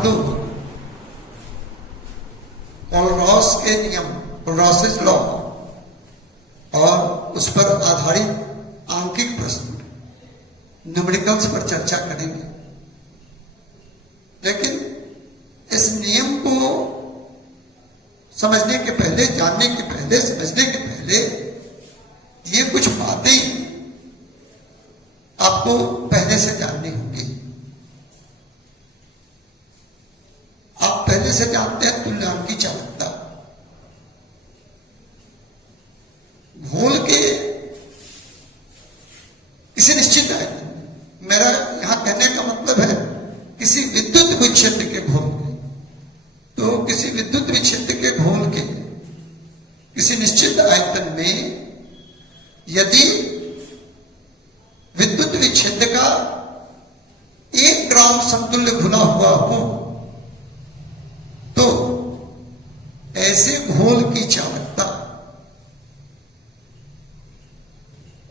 सिद्धांतों और रॉस के नियम, रॉसेस लॉ और उस पर आधारित आंकिक प्रश्न, न्यूमेरिकल्स पर चर्चा करेंगे। लेकिन इस नियम को समझने के पहले, जानने के पहले, समझने के पहले ये कुछ बातें आपको पहले से जाननी होंगी। आप पहले से जानते हैं तुल्यांक की चालकता। घोल के किसी निश्चित आयतन, मेरा यहां कहने का मतलब है किसी विद्युत विक्षेत्र के घोल के, तो किसी विद्युत विक्षेत्र के घोल के किसी निश्चित आयतन में यदि विद्युत विक्षेत्र का 1 ग्राम समतुल्य घुला हुआ हो तो ऐसे घोल की चालकता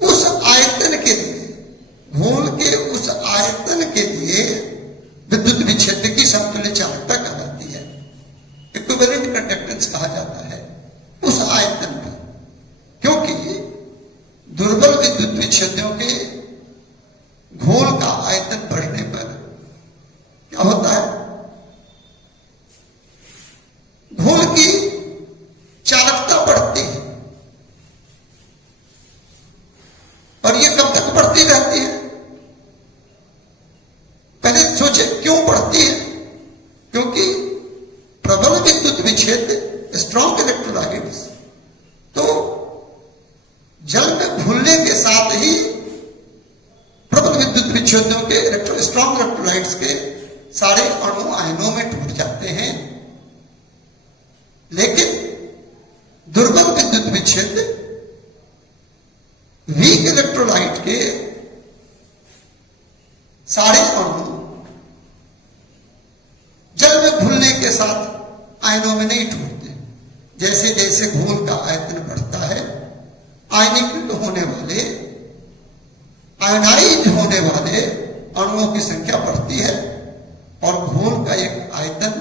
उस आयतन के लिए, घोल के उस आयतन के लिए विद्युत विक्षेत्र की समतुल्य चालकता कहलाती है। इक्विवेलेंट कंडक्टेंस कहा जाता है उस आयतन का, क्योंकि दुर्बल विद्युत विक्षेत्रों के घोल का आयतन बढ़ने पर क्या होता है, घोल की चालकता बढ़ती है। और ये कब तक बढ़ती रहती है? पहले सोचे क्यों बढ़ती है? क्योंकि प्रबल विद्युत विक्षेत्र, स्ट्रॉन्ग इलेक्ट्रोलाइट्स, तो जल में घुलने के साथ ही प्रबल विद्युत विक्षेत्रों के स्ट्रॉन्ग इलेक्ट्रोलाइट्स के सारे अणु आयनों में टूट जाते हैं। लेकिन दुर्बल विद्युत विक्षेत्र वीक इलेक्ट्रोलाइट के सारे अणु जल में घुलने के साथ आयनों में नहीं टूटते। जैसे जैसे घोल का आयतन बढ़ता है, आयनीकृत होने वाले, आयनाइज होने वाले अणुओं की संख्या बढ़ती है और घोल का एक आयतन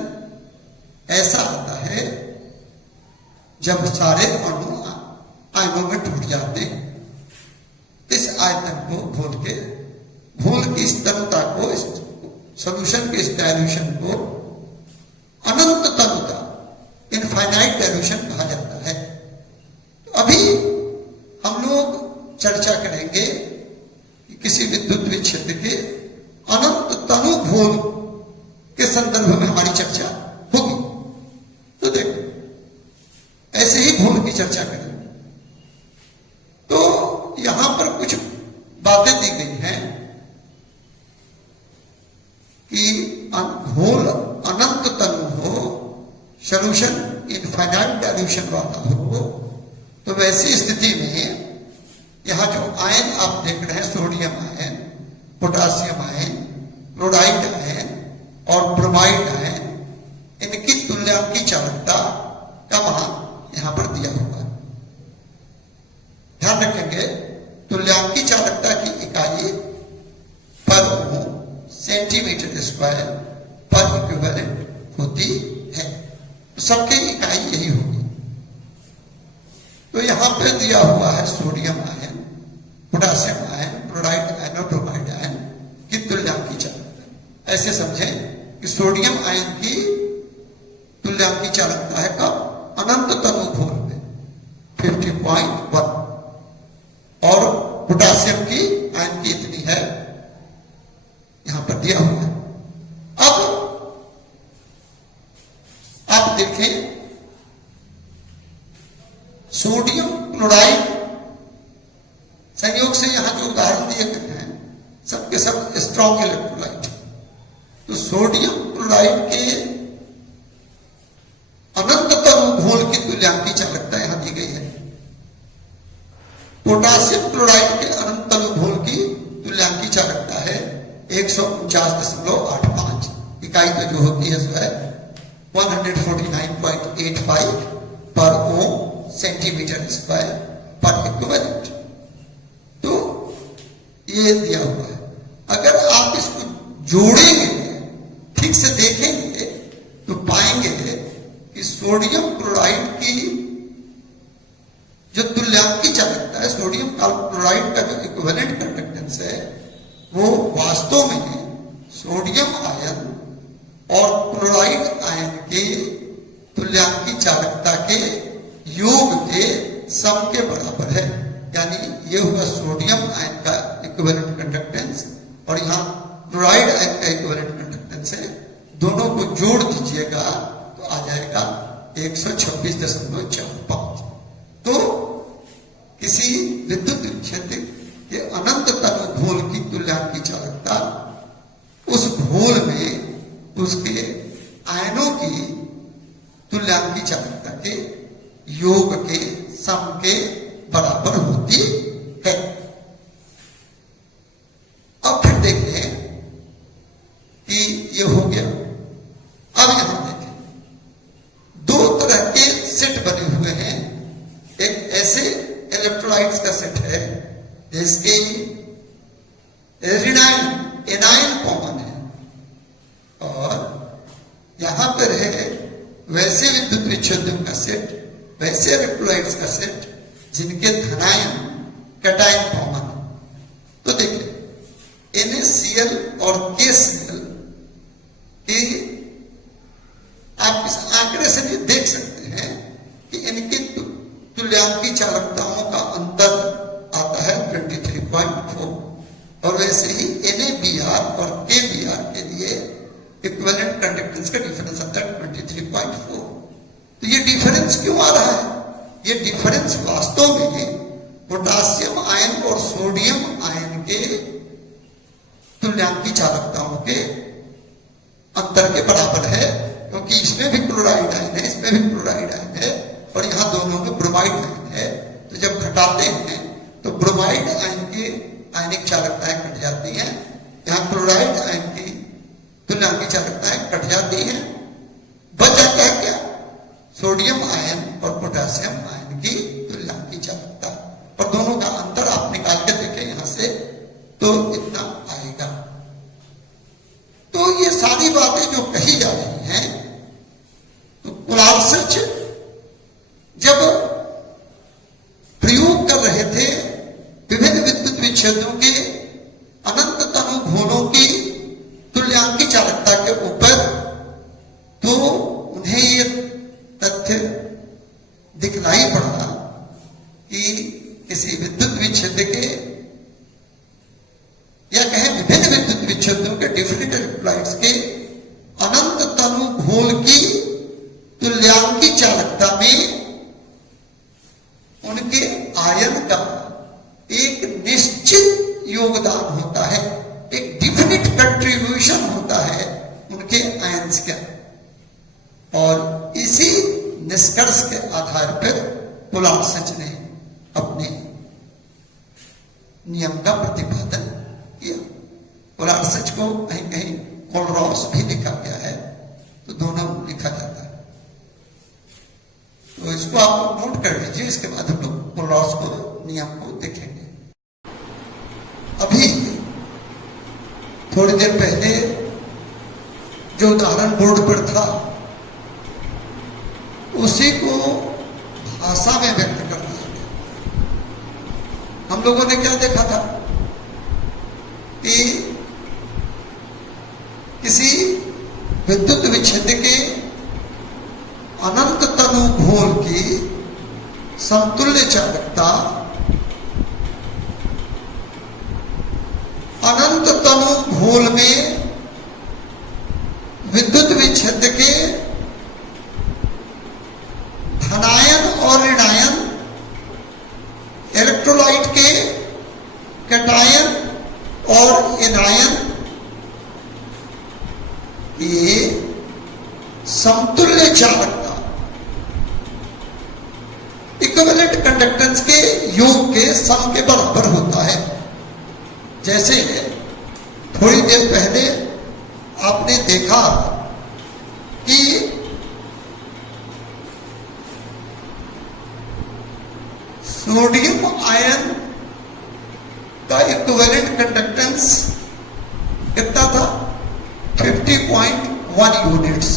ऐसा आता है जब सारे अणु आयनों में टूट जाते हैं। इस आयतन को घोल की इस तनुता को, इस सॉल्यूशन के इस डायल्यूशन को अनंत तनुता, इनफाइनाइट डायल्यूशन कहा जाता है। तो अभी हम लोग चर्चा करेंगे कि किसी विद्युत विक्षेत्र के अनंत तनु घोल के संदर्भ में हमारी चर्चा होगी। तो देखो, ऐसे ही घोल की चर्चा करेंगे। तो यहां पर कुछ बातें दी गई हैं कि घोल अनंत तनु हो, सॉल्यूशन इनफाइनाइट डायल्यूशन वाला हो, तो वैसी स्थिति में यहां जो आयन आप देख रहे हैं, sodium ion, potassium ion, chloride ion और ब्रोमाइड आयन, इनकी तुल्यांकी चालकता का मान यहां पर दिया हुआ है। ध्यान रखेंगे, तुल्यांकी चालकता की इकाई पर मोल सेंटीमीटर स्क्वायर पर इक्विवेलेंट होती है। तो सबकी इकाई यही होगी। तो यहां पे दिया हुआ है sodium ion, potassium ion, chloride ion और ब्रोमाइड आयन की तुल्यांकी चालकता। ऐसे समझें कि सोडियम आयन की तुल्यांकी चालकता है कब? अनंत तनु घोल में 50.1, और पोटासियम की आयन की इतनी है, यहां पर दिया हुआ है। अब आप देखें, सोडियम क्लोराइड संयोग से यहां जो उदाहरण दिए गए हैं सबके सब स्ट्रॉन्ग इलेक्ट्रोलाइट। तो सोडियम क्लोराइड के अनंत तनु घोल की तुल्यांकी चालकता यहां दी गई है। पोटासियम क्लोराइड के अनंत तनु घोल की तुल्यांकी चालकता है 149.85। इकाई तो जो होती है सो है 149.85 पर ओम सेंटीमीटर स्क्वायर पर इक्विवेलेंट। तो ये दिया हुआ है। अगर आप इसको जोड़ेंगे, ठीक से देखेंगे, तुल्यांकी चालकता है, सोडियम क्लोराइड का जो इक्विवेलेंट कंडक्टेंस है वो वास्तव में सोडियम आयन और क्लोराइड आयन के तुल्यांकी चालकता के योग के सम के बराबर है। यानी ये हुआ सोडियम आयन का इक्विवेलेंट कंडक्टेंस और यहाँ क्लोराइड आयन का इक्विवेलेंट कंडक्टेंस है। दोनों को जोड़ दीजिएगा तो आ जाएगा 126.45। तो किसी विद्युत क्षेत्र के अनंत तनु घोल की तुल्यांकी चालकता उस घोल में उसके आयनों की तुल्यांकी चालकता के योग के सम के बराबर होती है। अब फिर देखें कि ये हो गया। अब यहां देखें, दो तरह के सेट बने हुए हैं। एक ऐसे इलेक्ट्रोलाइट्स का सेट है जिसके एनायन कॉमन है और यहां पर है वैसे विद्युत विच्छेदों का सेट, वैसे इलेक्ट्रोलाइट्स का सेट जिनके धनायन कैटायन कॉमन है। तो देखिए NaCl और KCl की आप इस आंकड़े से भी देख सकते हैं कि इनकी तुल्यांकी चालकताओं का अंतर आता है 23.4 और वैसे ही NaBr और KBr के लिए इक्विवेलेंट कंडक्टेंस का डिफरेंस आता है 23.4। तो ये डिफरेंस क्यों आ रहा है? ये डिफरेंस वास्तव में पोटासियम आयन और सोडियम आयन के तुल्यांकी चालकताओं के अंतर के बराबर है, क्योंकि इसमें भी क्लोराइड आयन है, इसमें भी क्लोराइड आयन है और यहां दोनों में ब्रोमाइड आयन है। तो जब घटाते हैं तो ब्रोमाइड आयन की आयनिक चालकताएं घट जाती हैं, यहां क्लोराइड आयन की तुल्यांकी चालकताएं घट जाती हैं। बच जाता है क्या? सोडियम आयन और पोटेशियम आयन की तुल्यांकी चालकता, और दोनों का अंतर आप निकाल के देखें यहां से तो इतना आएगा। तो ये सारी बातें जो कही जा रही हैं, तो कुलालसच जब प्रयोग कर रहे थे विभिन्न विद्युत विच्छेदों के अनंत तनु घोलों की तुल्यांकी चालकता के ऊपर, तो उन्हें ये तथ्य दिखलाई पड़ा कि किसी विद्युत विच्छेद के या कहें विभिन्न विद्युत विच्छेदों के डिफरेंट इलेक्ट्रोलाइट्स के अनंत तनु घोल की तुल्यांकी चालकता में उनके आयन का एक निश्चित योगदान होता है, एक डिफिनिट कंट्रीब्यूशन होता है उनके आयंस का। और इसी निष्कर्ष के आधार पर कुलालसच ने अपने नियम का प्रतिपादन किया। कुलालसच को कहीं कहीं कोलरॉस भी लिखा गया है, तो दोनों लिखा जाता है। तो इसको आप नोट कर लीजिए, इसके बाद हम लोग कोलरॉस को नियम को देखेंगे। अभी थोड़ी देर पहले जो उदाहरण बोर्ड पर था उसी को भाषा में व्यक्त कर दिया गया। हम लोगों ने क्या देखा था कि किसी विद्युत विच्छेद के अनंत तनु घोल की समतुल्य चालकता अनंत तनु घोल में विद्युत विच्छेद के धनायन और ऋणायन, इलेक्ट्रोलाइट के कैटायन और एनायन, ये समतुल्य चालकता इक्विवेलेंट कंडक्टेंस के योग के सम के बराबर होता है। जैसे थोड़ी देर पहले आपने देखा कि सोडियम आयन का इक्विवेलेंट कंडक्टेंस कितना था? 50.1 यूनिट्स।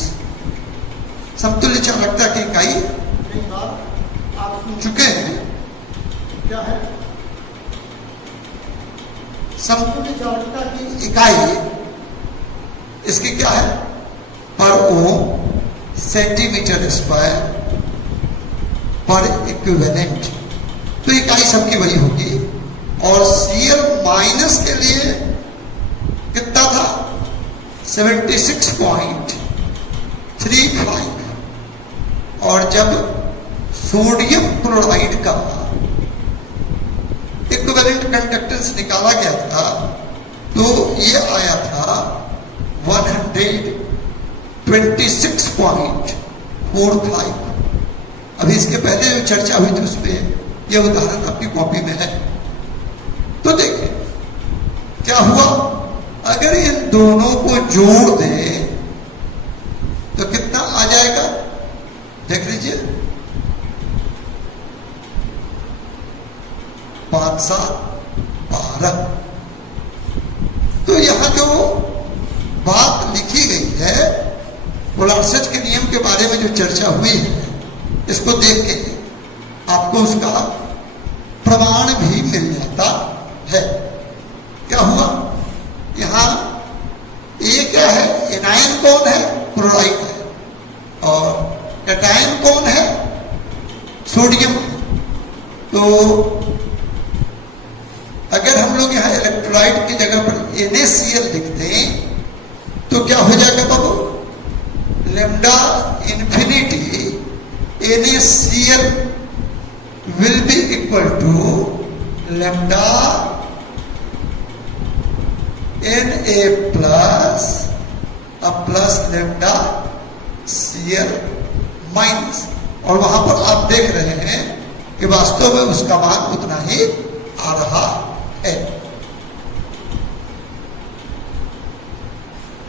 समतुल्य चालकता की इकाई आप सुन चुके हैं क्या है? समतुल्य चालकता की इकाई इसकी क्या है? पर ओम सेंटीमीटर स्क्वायर पर इक्विवेलेंट। तो इकाई सबकी वही होगी। और सीएल माइनस के लिए कितना था? 76.35। और जब सोडियम क्लोराइड का इक्विवेलेंट कंडक्टेंस निकाला गया था तो ये आया था 126.45। अभी इसके पहले जो चर्चा हुई थी उसमें यह उदाहरण आपकी कॉपी में है। तो देखिए क्या हुआ, अगर इन दोनों को जोड़ दें तो कितना आ जाएगा? देख लीजिए, 5 7 12। तो यहां जो बात लिखी गई है, कोलार्सच के नियम के बारे में जो चर्चा हुई है, इसको देख के आपको उसका प्रमाण भी मिल जाता है। क्या हुआ, यहां ए क्या है? एनायन कौन है? क्लोराइड है। और कैटायन कौन है? सोडियम। तो अगर हम लोग यहां इलेक्ट्रोलाइट की जगह पर NaCl लिख दें तो क्या हो जाएगा बाबू? Lambda infinity NaCl will be equal to lambda Na plus lambda Cl minus. और वहां पर आप देख रहे हैं कि वास्तव में उसका मान उतना ही आ रहा है।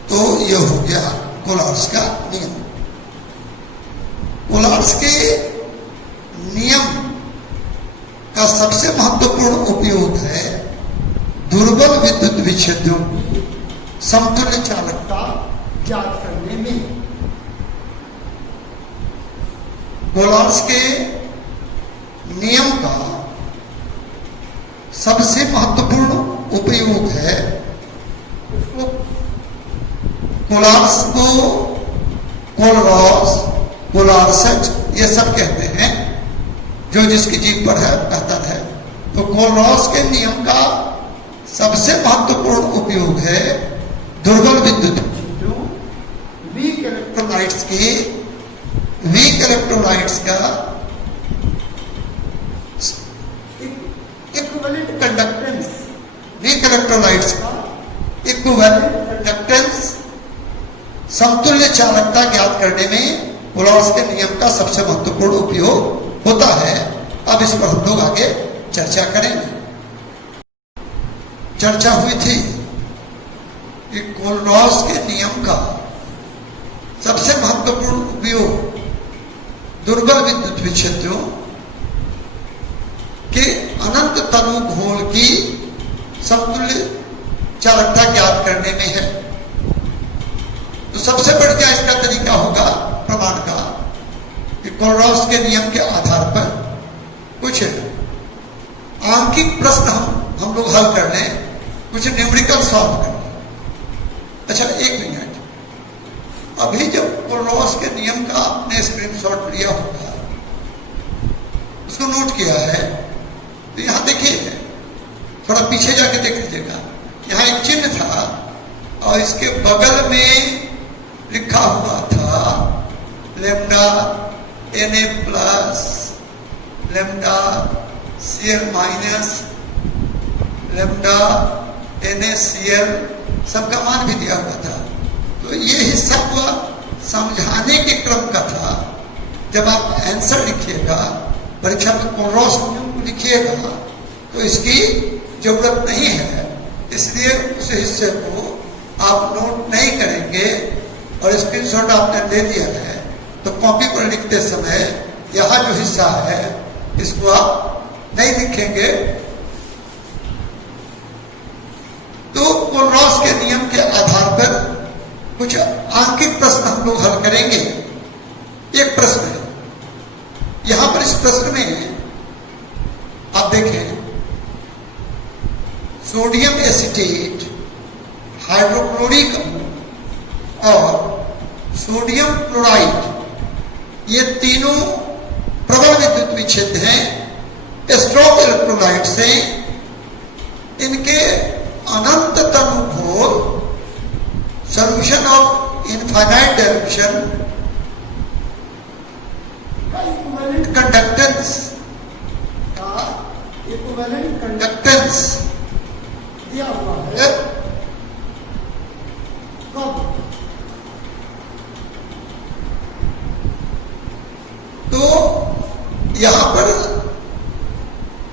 तो यह हो गया कोलार्स का नियम। कोलार्स के नियम का सबसे महत्वपूर्ण उपयोग है दुर्बल विद्युत विच्छेदों की समतुल्य चालकता ज्ञात करने में। कोलार्स के नियम का सबसे महत्वपूर्ण उपयोग है, उसको कोलार्स को कोलरॉस, कोलार्सच ये सब कहते हैं। जो जिसकी जीभ पर है बेहतर है। तो कोलरॉस के नियम का सबसे महत्वपूर्ण उपयोग है दुर्बल विद्युत वीक इलेक्ट्रोलाइट्स की, वीक इलेक्ट्रोलाइट्स का इक्विवेलेंट कंडक्टेंस, वीक इलेक्ट्रोलाइट्स का इक्विवेलेंट कंडक्टेंस समतुल्य चालकता ज्ञात करने में कोलरॉस के नियम का सबसे महत्वपूर्ण उपयोग होता है। अब इस पर हम लोग आगे चर्चा करेंगे। चर्चा हुई थी कि कोलरॉस के नियम का सबसे महत्वपूर्ण उपयोग दुर्बल विद्युत विच्छेदों के अनंत तनु घोल की समतुल्य चालकता ज्ञात करने में है। तो सबसे बढ़िया इसका तरीका होगा प्रमाण का कि कोलरॉस के नियम के आधार पर कुछ आंकिक प्रश्न हम लोग हल कर लें, कुछ न्यूमेरिकल सॉल्व कर लें। अच्छा एक मिनट, अभी जब कोलरॉस के नियम का आपने स्क्रीनशॉट लिया होगा, उसको नोट किया है, तो यहां देखिए, थोड़ा पीछे जाके देख लीजिएगा, यहां एक चिन्ह था और इसके बगल में लिखा हुआ था lambda Na plus lambda Cl minus lambda NaCl सबका मान भी दिया हुआ था। तो ये हिस्सा हुआ समझाने के क्रम का था। जब आप आंसर लिखिएगा, परीक्षा में कोलरॉस को लिखिएगा, तो इसकी जरूरत नहीं है, इसलिए उस हिस्से को आप नोट नहीं करेंगे। और स्क्रीनशॉट आपने ले लिया है तो कॉपी पर लिखते समय यह जो हिस्सा है इसको आप नहीं लिखेंगे। तो कोलरॉस के नियम के आधार पर कुछ आंकिक प्रश्न हम लोग हल करेंगे। एक प्रश्न है, यहां पर इस प्रश्न में आप देखें सोडियम एसिटेट, हाइड्रोक्लोरिक अम्ल और सोडियम क्लोराइड, ये तीनों प्रबल विद्युत विच्छेद हैं स्ट्रॉन्ग इलेक्ट्रोलाइट से। इनके अनंत तनु घोल solution of infinite dimension conductance का इक्विवेलेंट कंडक्टेंस दिया हुआ है। कब? तो यहां पर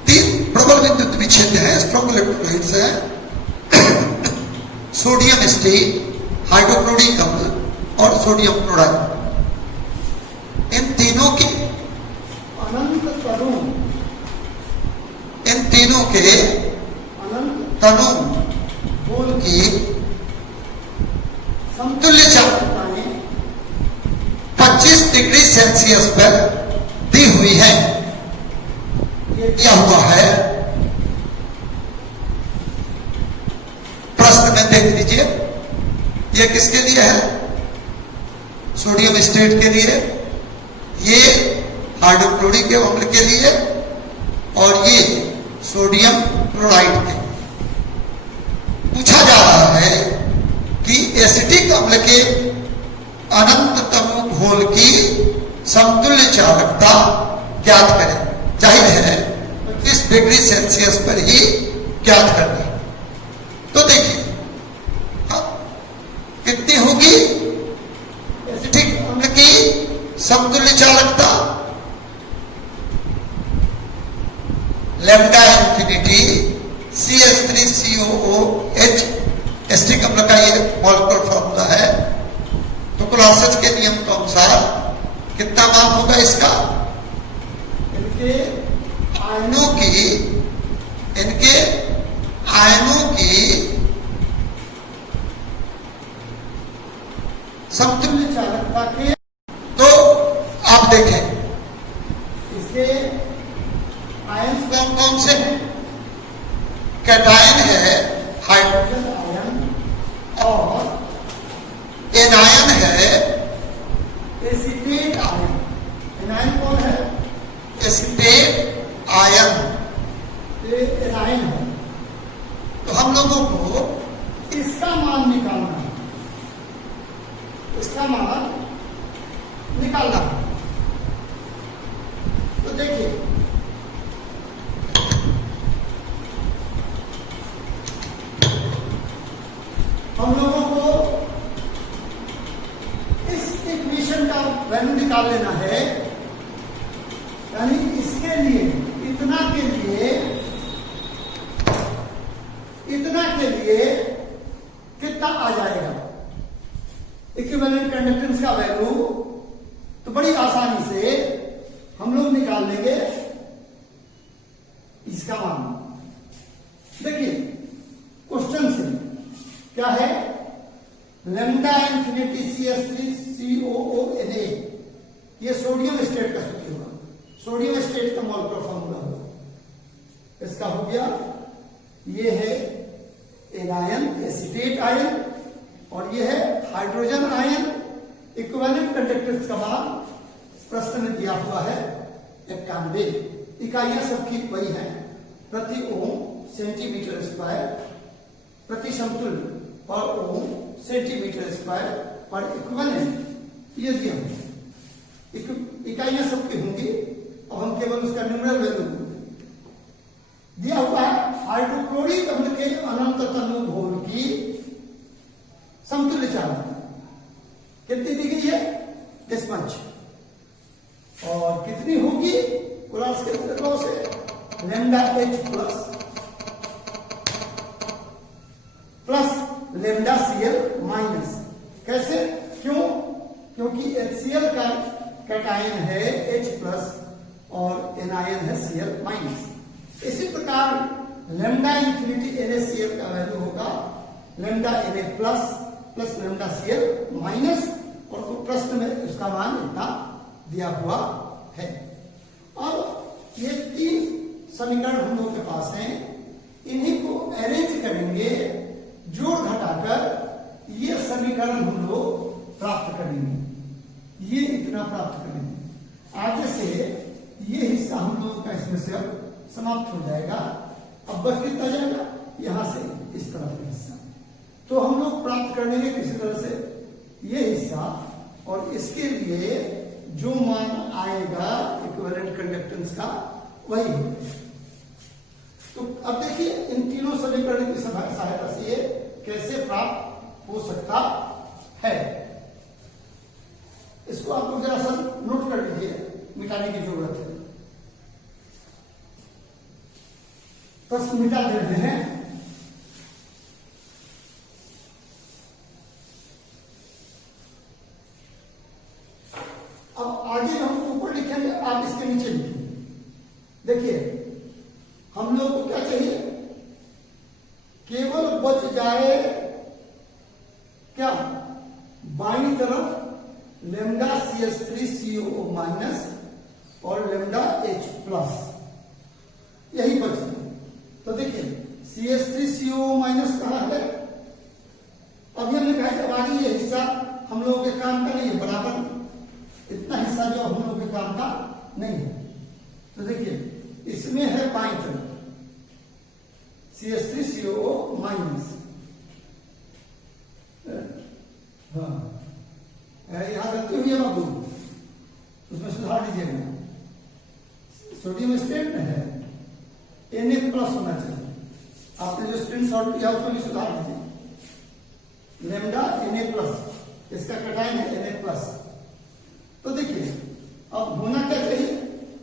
तीन प्रबल विद्युत विच्छेद हैं स्ट्रॉन्ग इलेक्ट्रोलाइट्स हैं सोडियम एसिटेट, हाइड्रोक्लोरिक अम्ल और सोडियम क्लोराइड। इन तीनों के अनंत तनु, इन तीनों के अनंत तनु घोल की समतुल्य चालकता ने 25 डिग्री सेल्सियस पर दी हुई है। ये दिया हुआ है प्रश्न में, देख लीजिए। ये किसके लिए है? सोडियम एसिटेट के लिए, ये हाइड्रोक्लोरिक अम्ल के लिए और ये सोडियम क्लोराइड के। पूछा जा रहा है कि एसिटिक अम्ल के अनंत तनु घोल की समतुल्य चालकता ज्ञात करें। जाहिर है 25 डिग्री सेल्सियस पर ही ज्ञात करनी। तो देखिए कितनी होगी एसिटिक अम्ल की समतुल्य चालकता? लैम्डा इंफिनिटी CH3COOH एसिटिक अम्ल का ये मॉलिक्यूलर फॉर्मूला है। तो क्लासेज के नियम के अनुसार कितना मान होगा इसका? इनके आयनों की, इनके आयनों की समतुल्य चालकता के, तो आप देखें इसके आयन कौन कौन से हैं? कैटायन है, हाइड्रोजन आयन और एनायन है, एसिटेट आयन। एनायन कौन है? Acetate ion. ये एनायन है। तो हम लोगों को इसका मान निकालना है, इसका मान निकालना है। तो देखिए हम लोगों को इस इक्वेशन का वैल्यू निकाल लेना है, यानी इसके लिए इतना के लिए कितना आ जाएगा इक्विवेलेंट कंडक्टेंस का वैल्यू। तो बड़ी आसानी से हम लोग निकाल लेंगे इसका मान। देखिए क्वेश्चन से क्या है? लैम्डा इंफिनिटी CH3COONA, ये सोडियम एसिटेट का सूत्र होगा। सोडियम एसिटेट का मॉलिक्यूलर फॉर्मूला होगा। इसका हो गया, ये है एनायन, एसिटेट आयन, और ये है हाइड्रोजन आयन। इक्विवेलेंट कंडक्टेंस का मान प्रश्न में दिया हुआ है 91। इकाइयां सबकी वही है, प्रति ओम सेंटीमीटर स्क्वायर, प्रति समतुल्य पर ओम सेंटीमीटर स्क्वायर पर इक्विवेलेंट। ये दिया इकाइयां सबकी होंगी। अब हम केवल उसका न्यूमरल वैल्यू दिया हुआ है। हाइड्रोक्लोरिक अम्ल के अनंत तनु घोल की समतुल्य चालकता कितनी दी गई है? 10 और कितनी होगी? क्लास के बदलाव से lambda H plus lambda Cl minus. कैसे? क्यों? क्योंकि HCl का कैटायन है H प्लस और एनायन है Cl माइनस। इसी प्रकार लैम्डा इंफिनिटी NaCl का वैल्यू होगा lambda Na plus lambda Cl minus, और प्रश्न में उसका मान इतना दिया हुआ है। और ये 3 समीकरण हम लोगों के पास हैं, इन्हीं को अरेंज करेंगे, जोड़ घटाकर ये समीकरण हम लोग प्राप्त करेंगे, ये इतना प्राप्त करेंगे। आगे से ये हिस्सा हम लोगों का इसमें से अब समाप्त हो जाएगा। अब बच कितना जाएगा, यहां से इस तरफ का हिस्सा। तो हम लोग प्राप्त कर लेंगे किसी तरह से ये हिस्सा, और इसके लिए जो मान आएगा इक्विवेलेंट कंडक्टेंस का वही होगा। तो अब देखिए इन तीनों समीकरण की सहायता से ये कैसे प्राप्त हो सकता है, इसको आप लोग जरा सा नोट कर लीजिए, मिटाने की जरूरत है। बस मिटा देते हैं। अब आगे हम ऊपर लिखेंगे, आप इसके नीचे लिखेंगे। देखिए हम लोग को क्या चाहिए, केवल बच जाए क्या, बाईं तरफ लेमडा CH3COO माइनस और लेमडा H प्लस, यही बच गया। तो देखिए CH3COO माइनस कहां है, अभी हमने कहा कि आगे ये हिस्सा हम लोगों के काम का नहीं है, बराबर इतना हिस्सा जो हम लोगों के काम का नहीं है। तो देखिए इसमें है बाईं तरफ CH3COO माइनस, हाँ यहां गलती हुई है बाबू, उसमें सुधार दीजिएगा। सोडियम स्टेट में है Na प्लस होना चाहिए, आपने जो स्क्रीन शॉट किया उसमें भी सुधार दीजिए। लेमडा Na प्लस, इसका कटाइन है Na प्लस। तो देखिए अब होना क्या चाहिए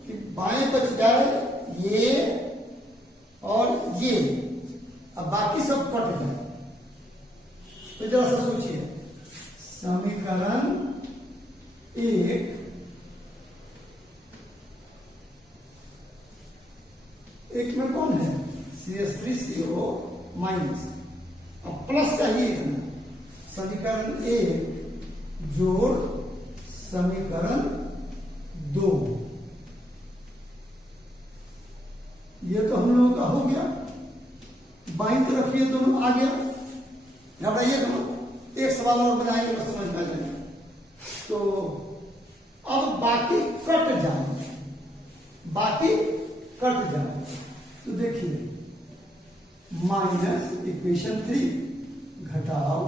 कि बाएं बच जाए ये और ये, अब बाकी सब कट जाए। तो जरा सा सोचिए, समीकरण 1 में कौन है, CH3COO माइनस, अब प्लस चाहिए इतना। समीकरण 1 जोड़ समीकरण 2, ये तो हम लोगों का हो गया। बाईं तरफ ये दोनों आ गया, घबराइए दोनों, एक सवाल और बनाएंगे तो समझ में आ जाएगा। तो अब बाकी कट जाए, बाकी कट जाए। तो देखिए माइनस इक्वेशन 3 घटाओ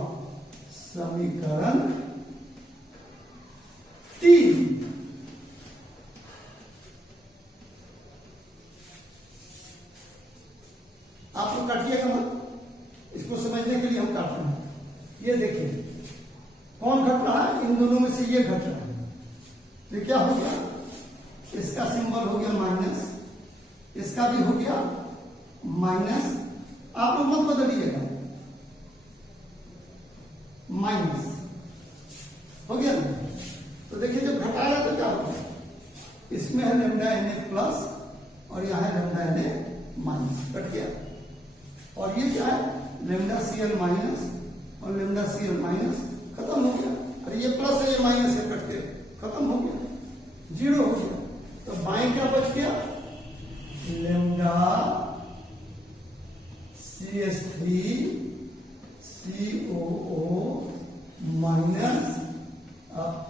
समीकरण 3, आप लोग काटिएगा मत, इसको समझने के लिए हम काट रहे हैं। ये देखिए कौन घट रहा है, इन दोनों में से ये घट रहा है। तो क्या हो गया, इसका सिंबल हो गया माइनस, इसका भी हो गया माइनस। आप लोग मत बदलिएगा, माइनस हो गया ना। तो देखिए जब घटाया तो क्या होगा, इसमें है लेमडा Na प्लस और यहां है लेमडा Na माइनस, कट गया। और ये क्या है, लेमडा Cl माइनस और लेमडा Cl माइनस, खत्म हो गया। और ये प्लस है ये माइनस है, कट के खत्म हो गया, 0 हो गया। तो बाएं क्या बच गया, lambda CH3COO minus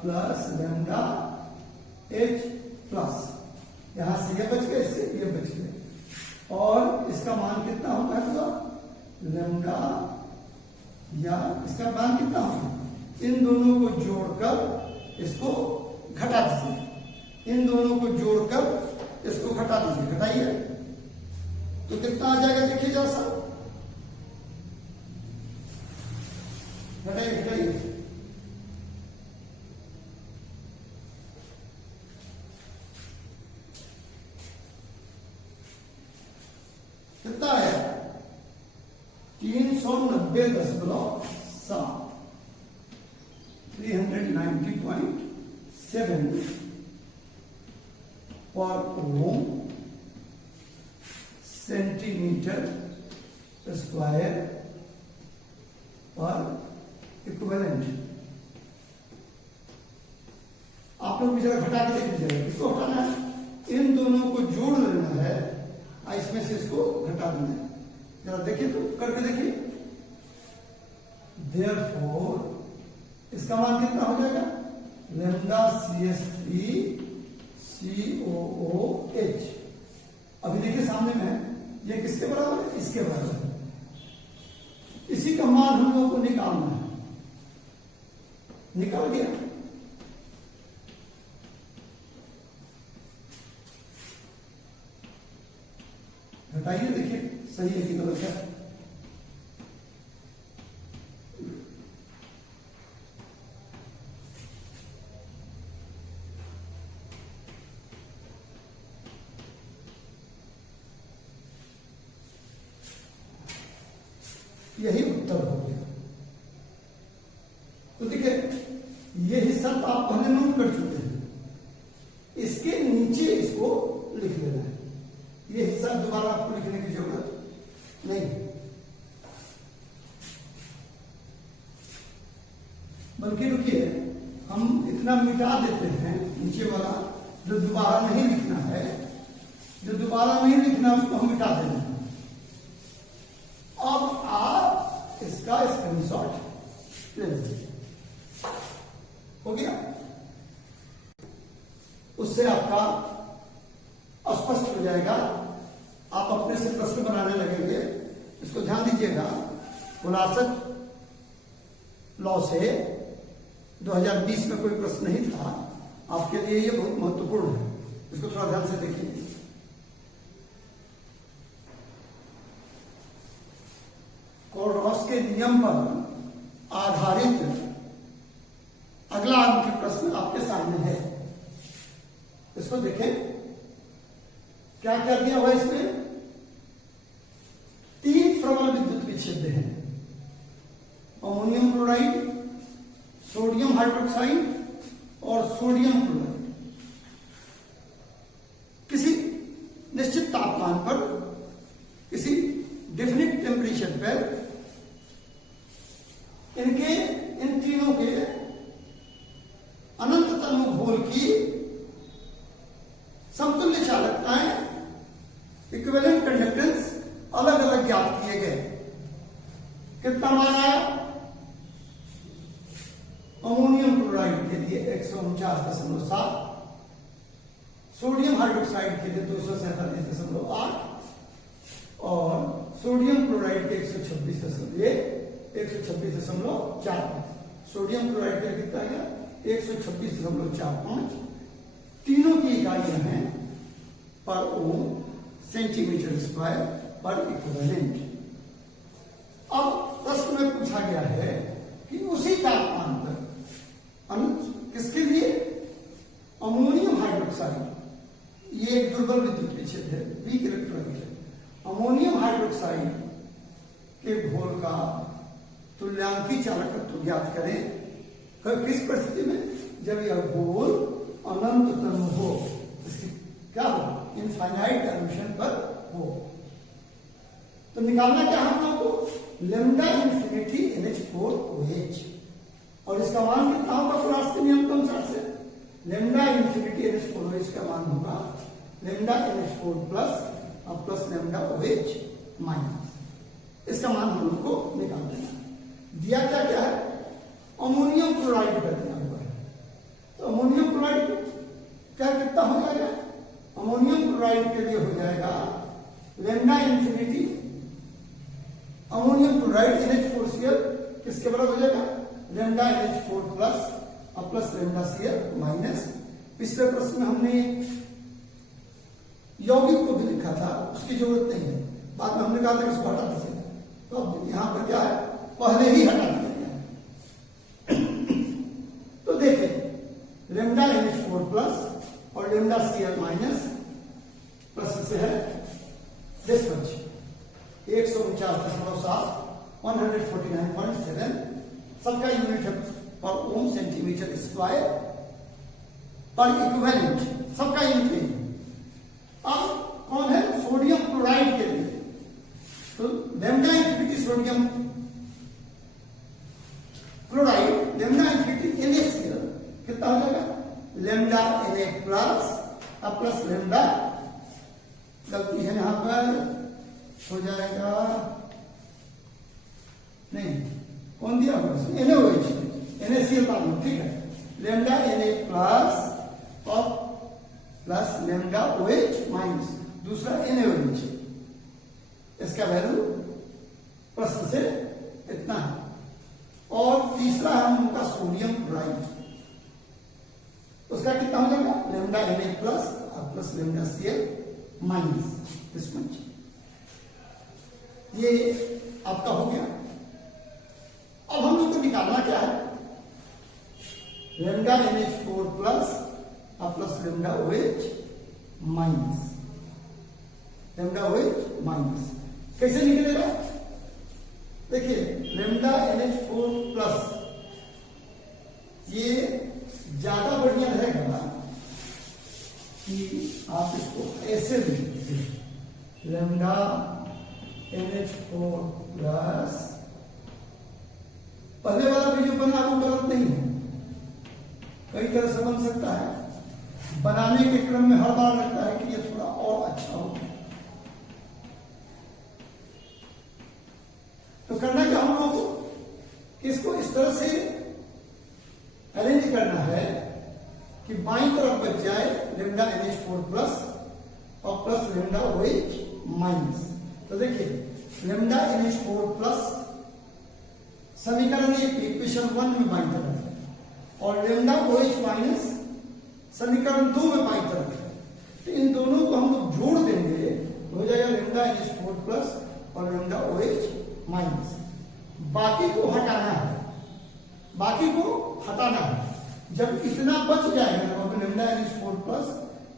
plus lambda H plus, यहां से ये बच गया, इससे ये बच गया। और इसका मान कितना होगा, लेमडा, या इसका मान कितना होगा, इन दोनों को जोड़कर इसको घटा दीजिए, इन दोनों को जोड़कर इसको घटा दीजिए, घटाइए तो कितना आ जाएगा, देखिए जरा सा, घटाइए घटाइए, कितना है 390.7 390.7 पर ओम सेंटीमीटर स्क्वायर पर इक्विवेलेंट। आप लोग भी जरा घटा के देख लीजिएगा, किसको हटाना है, इन दोनों को जोड़ लेना है, इसमें से इसको घटा देना है। जरा देखिए तो करके देखिए। देयरफॉर इसका मान कितना हो जाएगा? Lambda CH3COOH। अभी देखिए सामने में ये किसके बराबर है? इसके बराबर है। इसी का मान हम लोगों को निकालना है। निकाल गया। घटाइए, देखिए सही है कि गलत है। यही उत्तर हो गया। तो देखिए ये हिस्सा तो आप पहले नोट कर चुके हैं, इसके नीचे इसको लिख लेना है। ये हिस्सा दोबारा आपको लिखने की जरूरत नहीं, बल्कि रुकिए हम इतना मिटा देते हैं नीचे वाला जो दोबारा नहीं लिखना है। जो दोबारा नहीं लिखना उसको हम मिटा देना है। अब आप इसका स्क्रीनशॉट ले लीजिए। हो गया? उससे आपका स्पष्ट हो जाएगा। आप अपने से प्रश्न बनाने लगेंगे। इसको ध्यान दीजिएगा, विरासत लॉ से 2020 में कोई प्रश्न नहीं था। आपके लिए ये बहुत महत्वपूर्ण है। इसको थोड़ा ध्यान से देखिए। कोलरॉस के नियम पर आधारित अगला अंक प्रश्न आपके सामने है। इसको देखें, क्या क्या दिया हुआ इसमें? 3 प्रबल विद्युत विच्छेद हैं। अमोनियम क्लोराइड, सोडियम हाइड्रोक्साइड और सोडियम क्लोराइड। किसी निश्चित तापमान पर, किसी डेफिनिट टेम्परेचर पर इनके इन तीनों के अनंत तनु घोल की समतुल्य चालकताएं, इक्विवेलेंट कंडक्टेंस अलग अलग ज्ञात किए गए। कितना मान आया? अमोनियम क्लोराइड के लिए 149.7, सोडियम हाइड्रोक्साइड के लिए 247.8 और सोडियम क्लोराइड के 126.45। सोडियम क्लोराइड का कितना है? 126.45। तीनों की इकाइयां हैं पर ओम, सेंटीमीटर स्क्वायर पर इक्विवेलेंट। अब प्रश्न में पूछा गया है कि उसी तापमान पर किसके लिए? अमोनियम हाइड्रोक्साइड, ये एक दुर्बल विद्युत विच्छेद है, वीक इलेक्ट्रॉनिक है। अमोनियम हाइड्रोक्साइड के घोल का तुल्यांकी चालकत्व ज्ञात करें। किस परिस्थिति में? जब यह घोल अनंत तनु हो, इसकी क्या हो? इनफाइनाइट डायमेंशन पर हो। तो निकालना क्या हम लोग को? Lambda infinity NH4OH। और इसका मान कितना होगा? फ्रांस के नियम के अनुसार से लैम्डा इंफिनिटी NH4OH का मान होगा लैम्डा NH4 प्लस और प्लस लैम्डा OH माइनस। इसका मान हम लोग को निकाल देना। दिया क्या क्या है? अमोनियम क्लोराइड का दिया हुआ है। तो अमोनियम क्लोराइड क्या कितना हो जाएगा? अमोनियम क्लोराइड के लिए हो जाएगा lambda infinity ammonium chloride NH4Cl किसके बराबर हो जाएगा? लैम्डा NH4 प्लस और प्लस लैम्डा Cl माइनस। पिछले प्रश्न में हमने यौगिक को भी लिखा था, उसकी जरूरत नहीं है। बाद में हमने कहा था इसको हटा दीजिए। तो अब यहां पर क्या है? पहले ही हटा दिया गया। तो देखिए लैम्डा NH4 प्लस और लैम्डा Cl माइनस प्लस से है डिस्टेंस 149.7 149.7। सबका यूनिट है पर ओम, सेंटीमीटर स्क्वायर पर इक्विवेलेंट। सबका यूनिट है। अब कौन है? सोडियम क्लोराइड के लिए तो lambda infinity sodium chloride lambda infinity NaCl कितना हो जाएगा? लैम्डा Na प्लस और प्लस लैम्डा, गलती है यहां पर हो जाएगा, नहीं कौन दिया होगा, NaOH, NaCl मानो, ठीक है, लेमडा Na प्लस और प्लस लेमडा OH माइनस, दूसरा NaOH, इसका वैल्यू प्रश्न से इतना है। और तीसरा है हम लोग का सोडियम क्लोराइड, उसका कितना हो जाएगा, लेमडा Na प्लस और plus lambda Cl minus, this much. ये आपका हो गया। अब हम लोग को निकालना क्या है, लेमडा NH4 प्लस और plus lambda OH minus, lambda OH minus कैसे निकलेगा, देखिए लेमडा NH4 प्लस ये ज्यादा बढ़िया रहेगा कि आप इसको ऐसे लिखिए, लेमडा NH4 प्लस, पहले वाला वीडियो बना वो गलत नहीं है, कई तरह से बन सकता है, बनाने के क्रम में हर बार लगता है कि ये थोड़ा और अच्छा हो। तो करना क्या हम लोगों को, इसको इस तरह से अरेंज करना है कि बाईं तरफ बच जाए लेमडा NH4 प्लस और प्लस लेमडा OH माइनस। तो देखिए लेमडा NH4 प्लस समीकरण इक्वेशन 1 में बाईं तरफ है और लेमडा OH माइनस समीकरण 2 में बाईं तरफ है। तो इन दोनों को हम लोग जोड़ देंगे, हो जाएगा लेमडा NH4 प्लस और लेमडा OH माइनस। बाकी को हटाना है, बाकी को हटाना है। जब इतना बच जाएगा लेमडा NH4 प्लस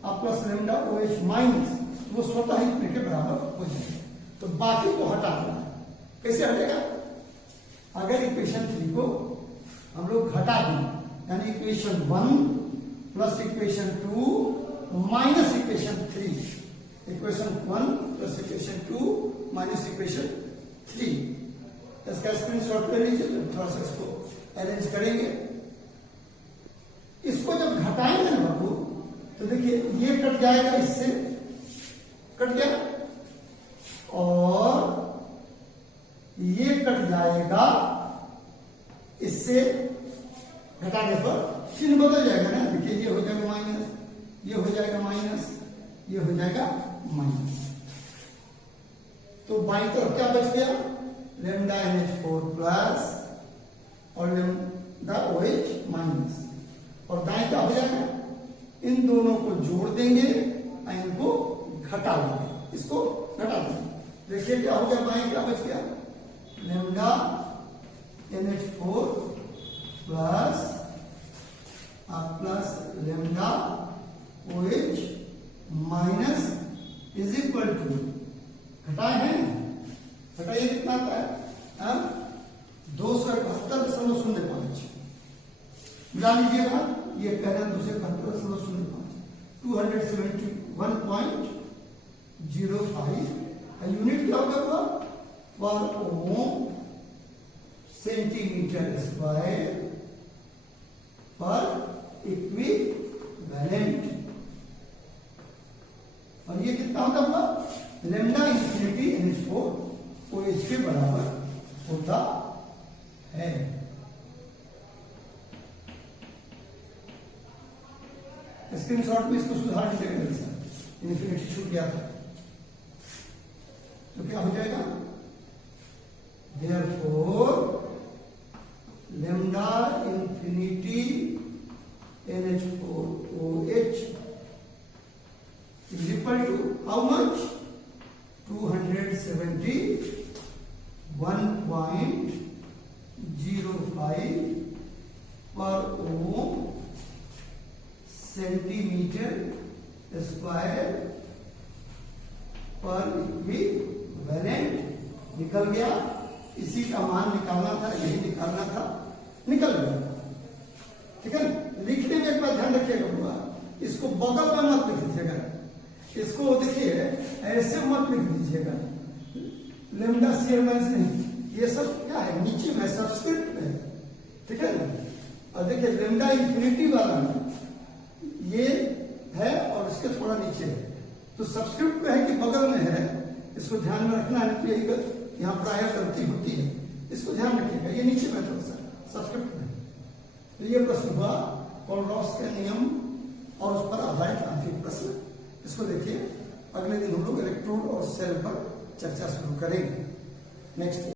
और प्लस लेमडा OH माइनस, वो स्वतः ही इतने के बराबर हो जाएगा। तो बाकी को हटाना है, कैसे हटेगा, अगर इक्वेशन 3 को हम लोग घटा दें, यानी equation 1 plus equation 2 minus equation 3, equation 1 plus equation 2 minus equation 3, इसका स्क्रीनशॉट ले लीजिए, थोड़ा सा इसको अरेंज करेंगे। इसको जब घटाएंगे ना बाबू, तो देखिए ये कट जाएगा, इससे कट गया और ये कट जाएगा, इससे घटाने पर चिन्ह बदल जाएगा ना, देखिए ये हो जाएगा माइनस, ये हो जाएगा माइनस, ये हो जाएगा माइनस। तो बाईं तरफ क्या बच गया, लेमडा NH4 प्लस और लेमडा OH माइनस, और दाएं क्या हो जाएगा, इन दोनों को जोड़ देंगे और इनको घटा देंगे, इसको घटा देंगे। देखिए क्या हो गया, बाएं क्या बच गया, lambda NH4 plus plus lambda OH minus is equal to, घटाए हैं, घटाइए कितना आता है, 271.05 मिला लीजिएगा, ये कह रहे हैं 271.05, 271.05, यूनिट क्या होगा, पर ओम सेंटीमीटर स्क्वायर पर इक्विवेलेंट। और ये कितना होता हुआ, लेमडा इंफिनिटी NH4 OH के बराबर होता है। स्क्रीनशॉट में इसको सुधार दीजिएगा, इन्फिनिटी छूट गया था, तो क्या हो जाएगा, therefore lambda infinity NH4 OH is equal to how much, 271.05 per ohm centimetre square पर इक्विवेलेंट निकल गया। इसी का मान निकालना था, यही निकालना था, निकल गया, ठीक है। लिखने में एक बार ध्यान रखिएगा बुआ, इसको बगल में मत लिख दीजिएगा, इसको देखिए ऐसे मत लिख दीजिएगा, लेमडा CL माइनस नहीं, ये सब क्या है, नीचे में सबस्क्रिप्ट में, ठीक है ना। और देखिए लेमडा इंफिनिटी वाला ये है और इसके थोड़ा नीचे है, तो सब्सक्रिप्ट में है कि बगल में है, इसको ध्यान में रखना है कि यहाँ प्राय गलती होती है, इसको ध्यान रखिएगा। ये नीचे में थोड़ा सा सब्सक्रिप्ट में, तो ये प्रश्न हुआ कोलरॉस के नियम और उस पर आधारित आंतरिक प्रश्न। इसको देखिए, अगले दिन हम लोग इलेक्ट्रोड और सेल पर चर्चा शुरू करेंगे। नेक्स्ट